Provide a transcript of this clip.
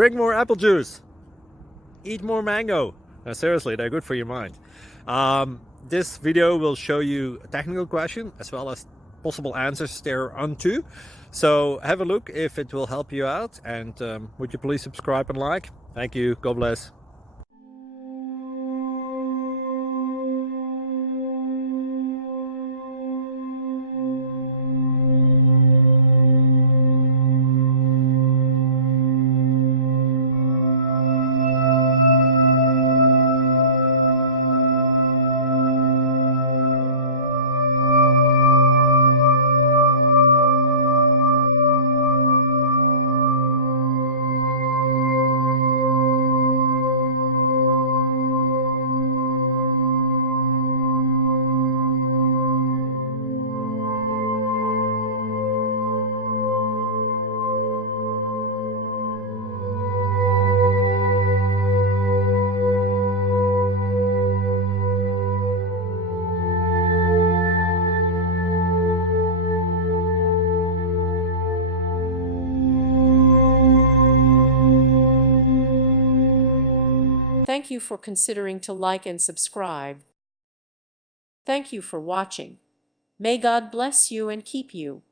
Drink more apple juice. Eat more mango. No, seriously, they're good for your mind. This video will show you a technical question as well as possible answers thereunto. So have a look if it will help you out, and would you please subscribe and like? Thank you. God bless. Thank you for considering to like and subscribe. Thank you for watching. May God bless you and keep you.